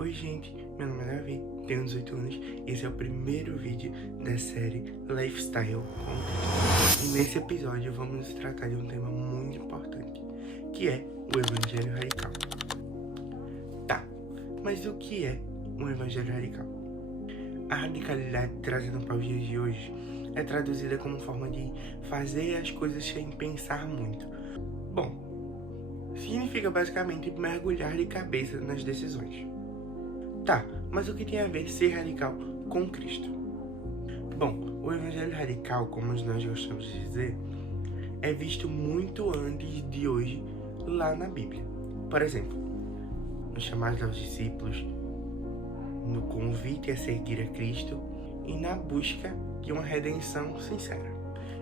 Oi gente, meu nome é Davi, tenho 18 anos e esse é o primeiro vídeo da série Lifestyle com Cristo. E nesse episódio vamos tratar de um tema muito importante, que é o Evangelho Radical. Tá, mas o que é um Evangelho Radical? A radicalidade trazida para os dias de hoje é traduzida como forma de fazer as coisas sem pensar muito. Bom, significa basicamente mergulhar de cabeça nas decisões. Tá, mas o que tem a ver ser radical com Cristo? Bom, o Evangelho Radical, como nós gostamos de dizer, é visto muito antes de hoje lá na Bíblia. Por exemplo, no chamado aos discípulos, no convite a seguir a Cristo e na busca de uma redenção sincera.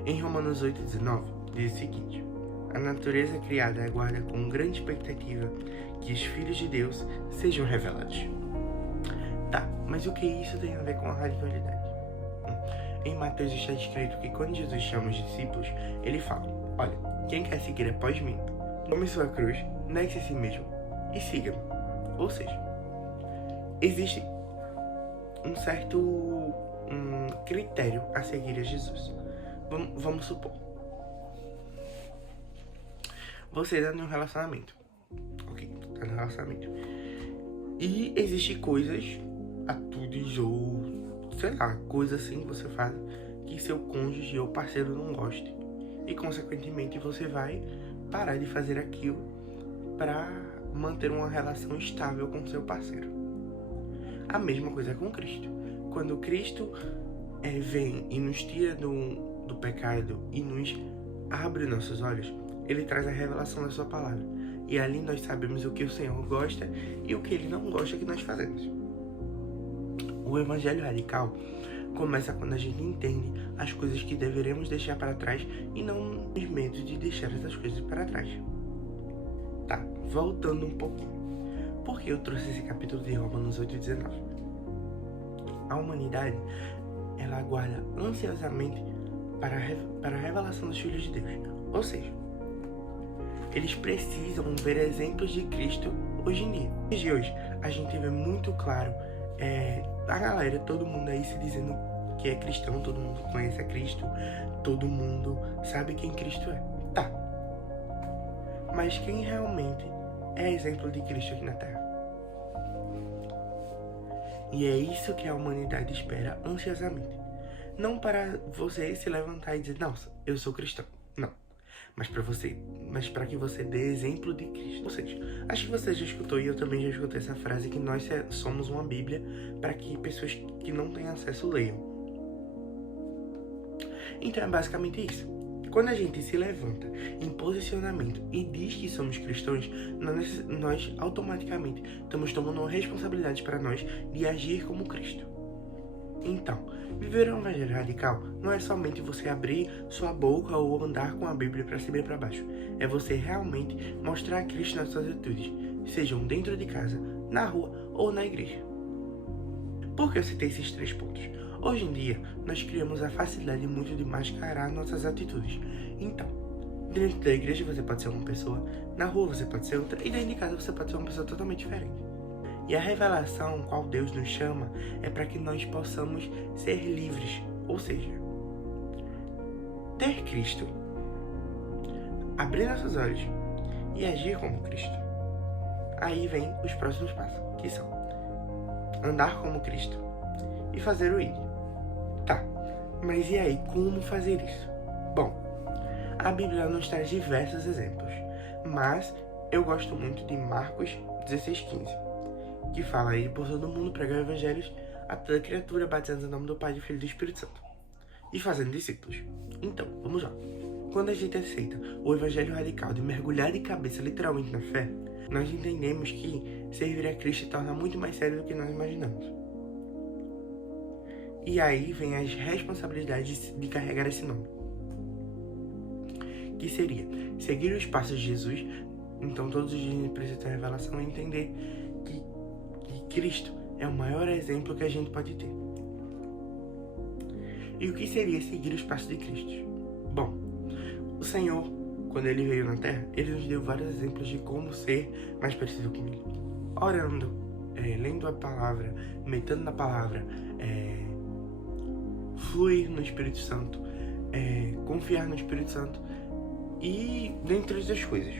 Em Romanos 8,19, diz o seguinte: a natureza criada aguarda com grande expectativa que os filhos de Deus sejam revelados. Tá, mas o que isso tem a ver com a radicalidade? Em Mateus está escrito que quando Jesus chama os discípulos, ele fala: olha, quem quer seguir após mim, tome sua cruz, negue-se a si mesmo e siga-me. Ou seja, existe um certo critério a seguir a Jesus. Vamos supor, você está num relacionamento, ok, tá no relacionamento, e existe coisas, atitudes ou, sei lá, coisas assim que você faz que seu cônjuge ou parceiro não goste. E, consequentemente, você vai parar de fazer aquilo para manter uma relação estável com seu parceiro. A mesma coisa com Cristo. Quando Cristo vem e nos tira do pecado e nos abre nossos olhos, ele traz a revelação da sua palavra. E ali nós sabemos o que o Senhor gosta e o que ele não gosta que nós fazemos. O Evangelho Radical começa quando a gente entende as coisas que deveremos deixar para trás e não os medos de deixar essas coisas para trás. Tá, voltando um pouquinho. Por que eu trouxe esse capítulo de Romanos 8,19? A humanidade, ela aguarda ansiosamente para a revelação dos filhos de Deus. Ou seja, eles precisam ver exemplos de Cristo hoje em dia. Desde hoje, a gente vê muito claro a galera, todo mundo aí se dizendo que é cristão, todo mundo conhece a Cristo, todo mundo sabe quem Cristo é. Tá. Mas quem realmente é exemplo de Cristo aqui na Terra? E é isso que a humanidade espera ansiosamente. Não para você se levantar e dizer, nossa, eu sou cristão. Não. Mas para que você dê exemplo de Cristo. Ou seja, acho que você já escutou e eu também já escutei essa frase, que nós somos uma Bíblia para que pessoas que não têm acesso leiam. Então é basicamente isso. Quando a gente se levanta em posicionamento e diz que somos cristãos, nós automaticamente estamos tomando uma responsabilidade para nós de agir como Cristo. Então, viver um evangelho radical não é somente você abrir sua boca ou andar com a Bíblia para cima e para baixo. É você realmente mostrar a Cristo nas suas atitudes, sejam dentro de casa, na rua ou na igreja. Por que eu citei esses 3 pontos? Hoje em dia, nós criamos a facilidade muito de mascarar nossas atitudes. Então, dentro da igreja você pode ser uma pessoa, na rua você pode ser outra, e dentro de casa você pode ser uma pessoa totalmente diferente. E a revelação qual Deus nos chama é para que nós possamos ser livres, ou seja, ter Cristo, abrir nossos olhos e agir como Cristo. Aí vem os próximos passos, que são andar como Cristo e fazer o ir. Tá, mas e aí, como fazer isso? Bom, a Bíblia nos traz diversos exemplos, mas eu gosto muito de Marcos 16,15. que fala aí por todo mundo, pregar evangelhos a toda criatura, batizando em nome do Pai, do Filho e do Espírito Santo, e fazendo discípulos. Então, vamos lá. Quando a gente aceita o evangelho radical de mergulhar de cabeça literalmente na fé, nós entendemos que servir a Cristo torna muito mais sério do que nós imaginamos. E aí vem as responsabilidades de carregar esse nome, que seria seguir os passos de Jesus. Então todos os dias a gente precisa ter a revelação e entender que Cristo é o maior exemplo que a gente pode ter. E o que seria seguir os passos de Cristo? Bom, o Senhor, quando ele veio na Terra, ele nos deu vários exemplos de como ser mais parecido com ele. Orando, lendo a palavra, meditando na palavra, fluir no Espírito Santo, confiar no Espírito Santo e dentre outras coisas.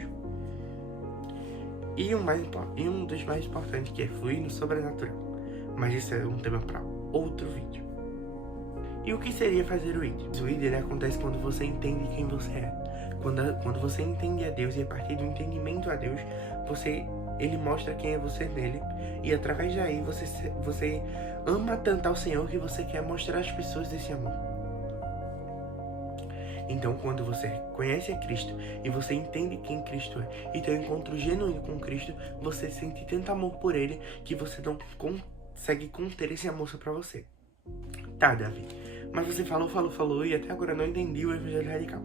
E um dos mais importantes, que é fluir no sobrenatural. Mas isso é um tema para outro vídeo. E o que seria fazer o ID? O ID, ele acontece quando você entende quem você é. Quando você entende a Deus, e a partir do entendimento a Deus, ele mostra quem é você nele. E através daí você ama tanto ao Senhor que você quer mostrar às pessoas esse amor. Então, quando você conhece a Cristo e você entende quem Cristo é e tem um encontro genuíno com Cristo, você sente tanto amor por Ele que você não consegue conter esse amor só pra você. Tá, Davi, mas você falou e até agora não entendi o Evangelho Radical.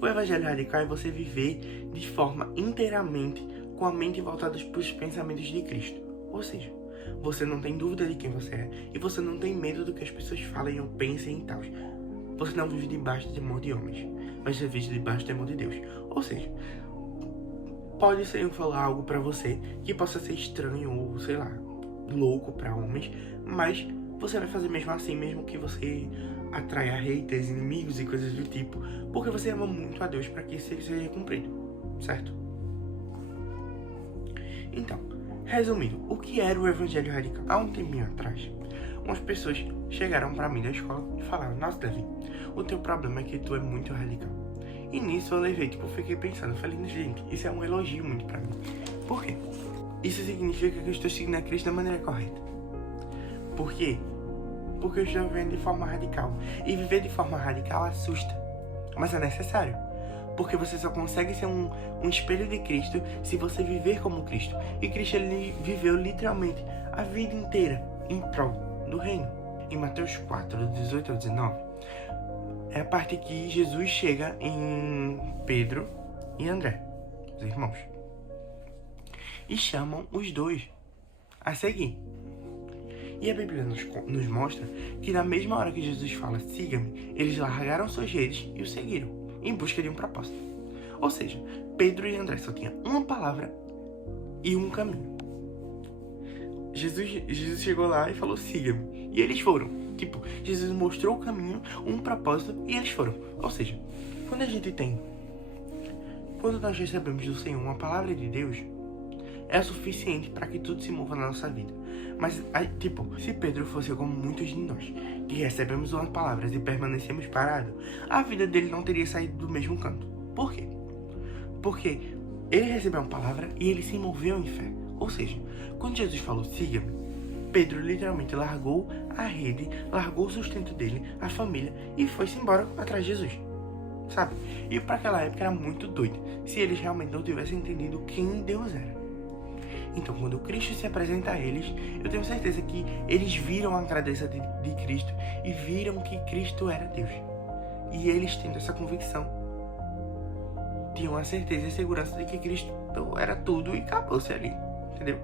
O Evangelho Radical é você viver de forma inteiramente com a mente voltada para os pensamentos de Cristo. Ou seja, você não tem dúvida de quem você é e você não tem medo do que as pessoas falem ou pensem e tal. Você não vive debaixo do temor de homens, mas você vive debaixo do temor de Deus. Ou seja, pode ser eu falar algo pra você que possa ser estranho ou, sei lá, louco pra homens, mas você vai fazer mesmo assim, mesmo que você atraia haters, inimigos e coisas do tipo, porque você ama muito a Deus para que isso seja cumprido, certo? Então, resumindo, o que era o Evangelho Radical? Há um tempinho atrás, umas pessoas chegaram pra mim da escola e falaram: nossa, Davi, o teu problema é que tu é muito radical. E nisso eu levei, fiquei pensando, falei, gente, isso é um elogio muito pra mim. Por quê? Isso significa que eu estou seguindo a Cristo da maneira correta. Por quê? Porque eu estou vivendo de forma radical. E viver de forma radical assusta, mas é necessário. Porque você só consegue ser um espelho de Cristo se você viver como Cristo. E Cristo, ele viveu literalmente a vida inteira em prol do reino. Em Mateus 4, 18 ao 19, é a parte que Jesus chega em Pedro e André, os irmãos, e chamam os dois a seguir. E a Bíblia nos mostra que na mesma hora que Jesus fala, siga-me, eles largaram suas redes e o seguiram, em busca de um propósito. Ou seja, Pedro e André só tinham uma palavra e um caminho. Jesus chegou lá e falou, siga-me. E eles foram. Jesus mostrou o caminho, um propósito, e eles foram. Ou seja, quando nós recebemos do Senhor uma palavra de Deus, é suficiente para que tudo se mova na nossa vida. Mas, se Pedro fosse como muitos de nós, que recebemos umas palavras e permanecemos parados, a vida dele não teria saído do mesmo canto. Por quê? Porque ele recebeu uma palavra e ele se moveu em fé. Ou seja, quando Jesus falou, siga-me, Pedro literalmente largou a rede, largou o sustento dele, a família, e foi-se embora atrás de Jesus, sabe? E para aquela época era muito doido, se eles realmente não tivessem entendido quem Deus era. Então, quando Cristo se apresenta a eles, eu tenho certeza que eles viram a grandeza de Cristo e viram que Cristo era Deus. E eles, tendo essa convicção, tinham a certeza e a segurança de que Cristo era tudo e acabou-se ali, entendeu?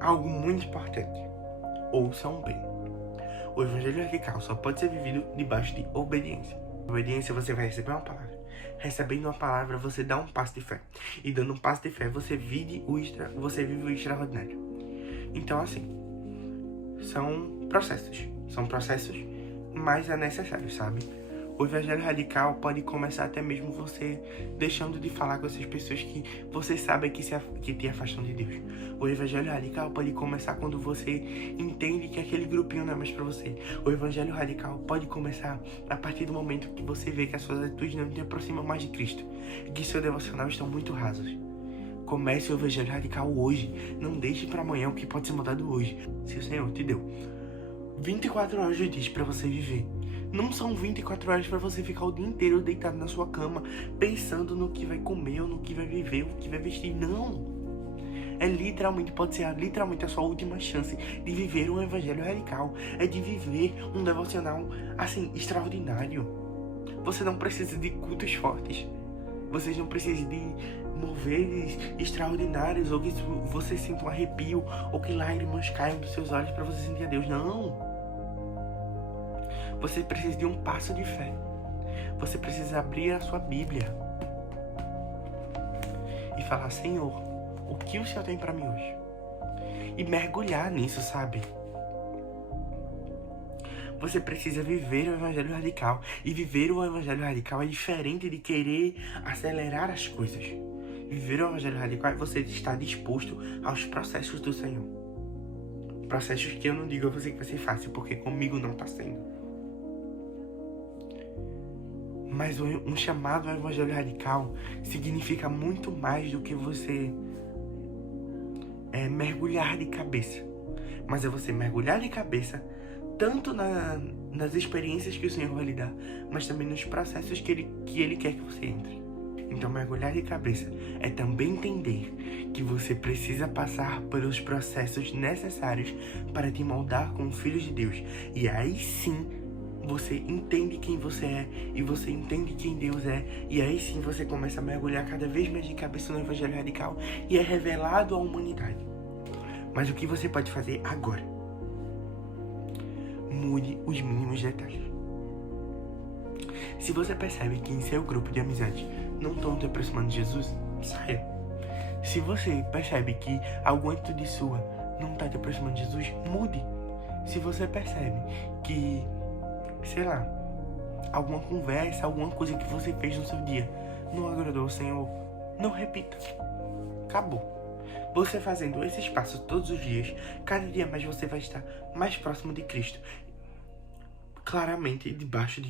Algo muito importante. Ouçam bem. O Evangelho Radical só pode ser vivido debaixo de obediência. Obediência, você vai receber uma palavra. Recebendo uma palavra, você dá um passo de fé. E dando um passo de fé, você vive o extraordinário. Então, assim, são processos. São processos, mas é necessário, sabe? O Evangelho Radical pode começar até mesmo você deixando de falar com essas pessoas que você sabe que te afastam de Deus. O Evangelho Radical pode começar quando você entende que aquele grupinho não é mais pra você. O Evangelho Radical pode começar a partir do momento que você vê que as suas atitudes não te aproximam mais de Cristo e que seu devocional estão muito rasos. Comece o Evangelho Radical hoje. Não deixe para amanhã o que pode ser mudado hoje. Se o Senhor te deu 24 horas de dia para você viver, não são 24 horas para você ficar o dia inteiro deitado na sua cama, pensando no que vai comer, ou no que vai viver, ou no que vai vestir. Não! Pode ser literalmente a sua última chance de viver um Evangelho Radical. É de viver um devocional, assim, extraordinário. Você não precisa de cultos fortes. Vocês não precisam de moveres extraordinários, ou que você sinta um arrepio, ou que lágrimas caiam dos seus olhos para você sentir a Deus. Não! Você precisa de um passo de fé. Você precisa abrir a sua Bíblia e falar, Senhor, o que o Senhor tem para mim hoje? e mergulhar nisso, sabe? Você precisa viver o evangelho radical. E viver o evangelho radical é diferente de querer acelerar as coisas. Viver o evangelho radical é você estar disposto aos processos do Senhor. Processos que eu não digo a você que vai ser fácil, porque comigo não está sendo. Mas um chamado ao evangelho radical significa muito mais do que você mergulhar de cabeça. Mas é você mergulhar de cabeça tanto nas experiências que o Senhor vai lhe dar, mas também nos processos que Ele quer que você entre. Então, mergulhar de cabeça é também entender que você precisa passar pelos processos necessários para te moldar como filho de Deus. E aí sim, você entende quem você é e você entende quem Deus é. E aí sim, você começa a mergulhar cada vez mais de cabeça no evangelho radical e é revelado à humanidade. Mas o que você pode fazer agora? Mude os mínimos detalhes. Se você percebe que em seu grupo de amizade não estão te aproximando de Jesus, saia. Se você percebe que alguma atitude sua não está te aproximando de Jesus, mude. Se você percebe que, sei lá, alguma conversa, alguma coisa que você fez no seu dia não agradou ao Senhor, não repita. Acabou. Você fazendo esses passos todos os dias, cada dia mais você vai estar mais próximo de Cristo. Claramente debaixo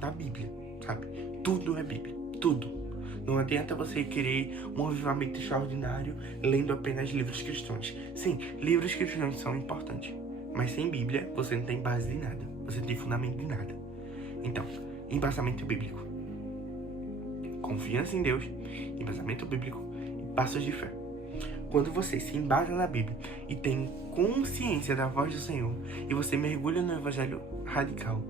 da Bíblia, sabe? Tudo é Bíblia, tudo. Não adianta você querer um avivamento extraordinário lendo apenas livros cristãos. Sim, livros cristãos são importantes, mas sem Bíblia você não tem base de nada, você não tem fundamento de nada. Então, embasamento bíblico, confiança em Deus, embasamento bíblico e passos de fé. Quando você se embasa na Bíblia e tem consciência da voz do Senhor e você mergulha no evangelho radical,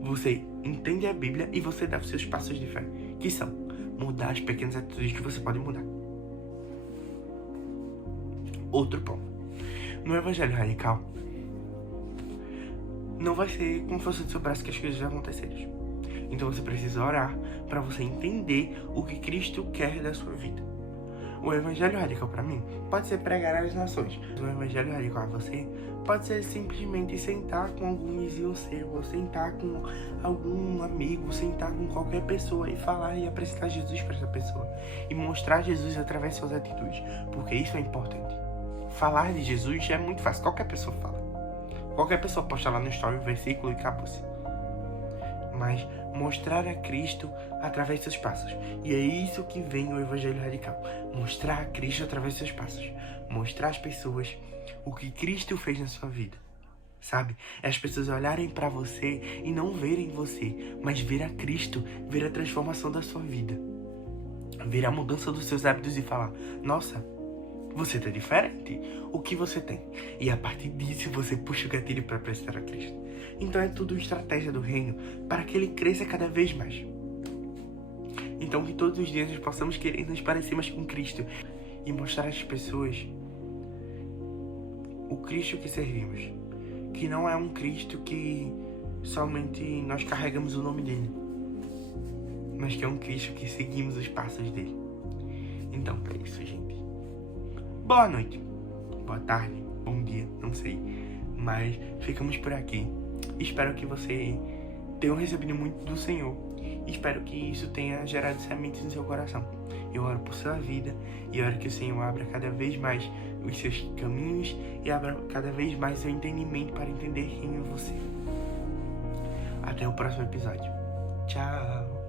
você entende a Bíblia e você dá os seus passos de fé, que são mudar as pequenas atitudes que você pode mudar. Outro ponto. No evangelho radical, não vai ser com força do seu braço que as coisas vão acontecer. Então você precisa orar para você entender o que Cristo quer da sua vida. O evangelho radical para mim pode ser pregar às nações. O evangelho radical a você pode ser simplesmente sentar com algum vizinho seu, ou sentar com algum amigo, sentar com qualquer pessoa e falar e apresentar Jesus para essa pessoa. E mostrar Jesus através de suas atitudes, porque isso é importante. Falar de Jesus é muito fácil, qualquer pessoa fala. Qualquer pessoa posta lá no story o versículo e acabou-se. Mas mostrar a Cristo através dos seus passos. E é isso que vem o evangelho radical. Mostrar a Cristo através dos seus passos. Mostrar às pessoas o que Cristo fez na sua vida. Sabe? É as pessoas olharem para você e não verem você, mas ver a Cristo, ver a transformação da sua vida. Ver a mudança dos seus hábitos e falar: nossa, você tá diferente. O que você tem? E a partir disso você puxa o gatilho para apresentar a Cristo. Então é tudo estratégia do reino para que ele cresça cada vez mais. Então que todos os dias nós possamos querer nos parecer mais com Cristo e mostrar às pessoas o Cristo que servimos. Que não é um Cristo que somente nós carregamos o nome dele, mas que é um Cristo que seguimos os passos dele. Então é isso, gente. Boa noite, boa tarde, bom dia, não sei. Mas ficamos por aqui. Espero que você tenha recebido muito do Senhor. Espero que isso tenha gerado sementes no seu coração. Eu oro por sua vida e oro que o Senhor abra cada vez mais os seus caminhos e abra cada vez mais seu entendimento para entender quem é você. Até o próximo episódio. Tchau!